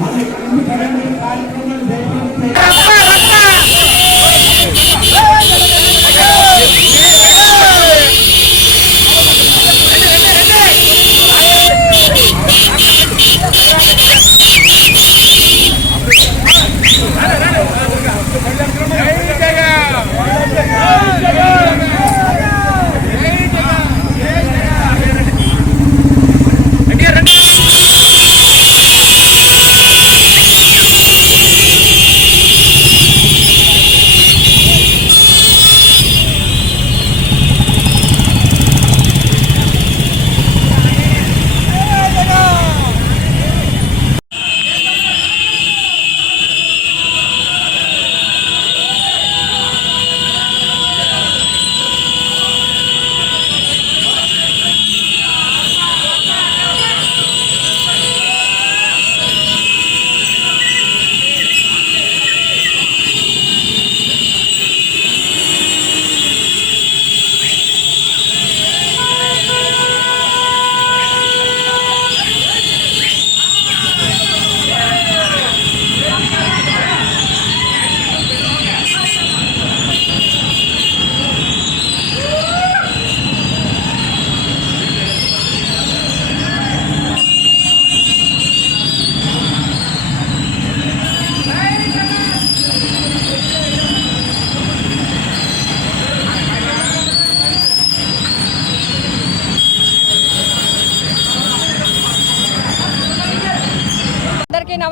মানে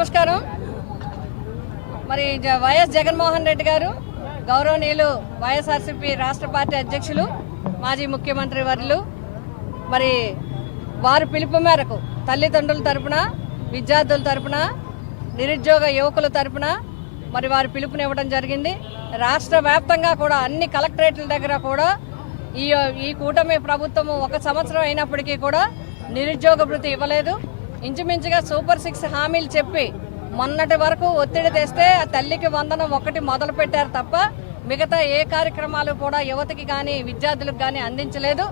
నమస్కారం. మరి జ- వైఎస్ జగన్మోహన్ రెడ్డి గారు గౌరవనీయులు వైఎస్ఆర్సీపీ రాష్ట్ర పార్టీ అధ్యక్షులు మాజీ ముఖ్యమంత్రి వర్యులు మరి వారి పిలుపు మేరకు తల్లిదండ్రుల తరపున విద్యార్థుల తరపున నిరుద్యోగ యువకుల తరపున మరి వారి పిలుపునివ్వడం జరిగింది. రాష్ట్ర వ్యాప్తంగా కూడా అన్ని కలెక్టరేట్ల దగ్గర కూడా ఈ ఈ కూటమి ప్రభుత్వం ఒక సంవత్సరం అయినప్పటికీ కూడా నిరుద్యోగ భృతి ఇవ్వలేదు. ఇంచుమించుగా సూపర్ సిక్స్ హామీలు చెప్పి మొన్నటి వరకు ఒత్తిడి తెస్తే ఆ తల్లికి వందనం ఒకటి మొదలు పెట్టారు తప్ప మిగతా ఏ కార్యక్రమాలు కూడా యువతకి కానీ విద్యార్థులకు కానీ అందించలేదు.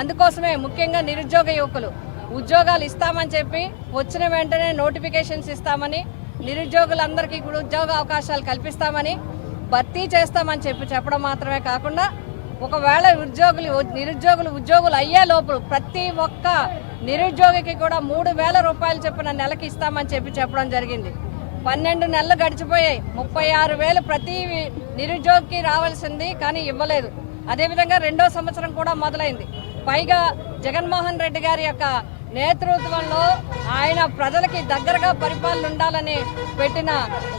అందుకోసమే ముఖ్యంగా నిరుద్యోగ యువకులు ఉద్యోగాలు ఇస్తామని చెప్పి వచ్చిన వెంటనే నోటిఫికేషన్స్ ఇస్తామని నిరుద్యోగులందరికీ కూడా ఉద్యోగ అవకాశాలు కల్పిస్తామని భర్తీ చేస్తామని చెప్పి చెప్పడం మాత్రమే కాకుండా ఒకవేళ ఉద్యోగులు నిరుద్యోగులు ఉద్యోగులు అయ్యే లోపల ప్రతి ఒక్క నిరుద్యోగికి కూడా మూడు వేల రూపాయలు చొప్పున నెలకి ఇస్తామని చెప్పి చెప్పడం జరిగింది. పన్నెండు నెలలు గడిచిపోయాయి. ముప్పై ఆరు వేలు ప్రతి నిరుద్యోగికి రావాల్సింది కానీ ఇవ్వలేదు. అదేవిధంగా రెండో సంవత్సరం కూడా మొదలైంది. పైగా జగన్మోహన్ రెడ్డి గారి యొక్క నేతృత్వంలో ఆయన ప్రజలకి దగ్గరగా పరిపాలన ఉండాలని పెట్టిన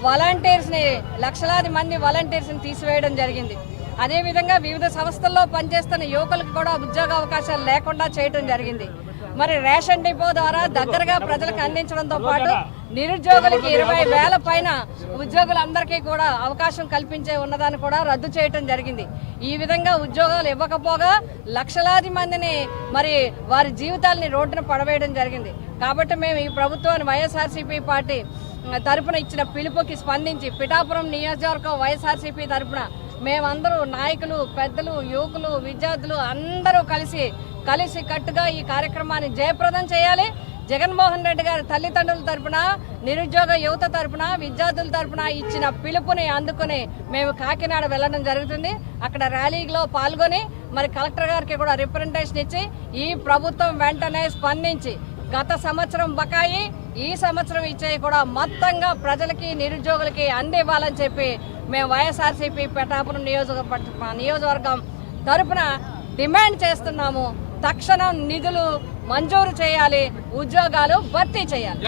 వాలంటీర్స్ని లక్షలాది మంది వాలంటీర్స్ని తీసివేయడం జరిగింది. అదేవిధంగా వివిధ సంస్థల్లో పనిచేస్తున్న యువకులకు కూడా ఉద్యోగ అవకాశాలు లేకుండా చేయడం జరిగింది. మరి రేషన్ డిపో ద్వారా దగ్గరగా ప్రజలకు అందించడంతో పాటు నిరుద్యోగులకి ఇరవై వేల పైన ఉద్యోగులందరికీ కూడా అవకాశం కల్పించే ఉన్నదాన్ని కూడా రద్దు చేయటం జరిగింది. ఈ విధంగా ఉద్యోగాలు ఇవ్వకపోగా లక్షలాది మందిని మరి వారి జీవితాలని రోడ్డున పడవేయడం జరిగింది. కాబట్టి మేము ఈ ప్రభుత్వాన్ని వైఎస్ఆర్సీపీ పార్టీ తరపున ఇచ్చిన పిలుపుకి స్పందించి పిఠాపురం నియోజకవర్గం వైఎస్ఆర్సీపీ తరపున మేమందరూ నాయకులు పెద్దలు యువకులు విద్యార్థులు అందరూ కలిసి కలిసి కట్టుగా ఈ కార్యక్రమాన్ని జయప్రదం చేయాలి. జగన్మోహన్ రెడ్డి గారి తల్లిదండ్రుల తరపున నిరుద్యోగ యువత తరపున విద్యార్థుల తరపున ఇచ్చిన పిలుపుని అందుకుని మేము కాకినాడ వెళ్ళడం జరుగుతుంది. అక్కడ ర్యాలీలో పాల్గొని మరి కలెక్టర్ గారికి కూడా రిప్రజెంటేషన్ ఇచ్చి ఈ ప్రభుత్వం వెంటనే స్పందించి గత సంవత్సరం బకాయి ఈ సంవత్సరం ఇచ్చే కూడా మొత్తంగా ప్రజలకి నిరుద్యోగులకి అందివ్వాలని చెప్పి మేము వైఎస్ఆర్సీపీ పెటాపురం నియోజకవర్గ నియోజకవర్గం తరపున డిమాండ్ చేస్తున్నాము. తక్షణం నిధులు మంజూరు చేయాలి ఉద్యోగాలు భర్తీ చేయాలి.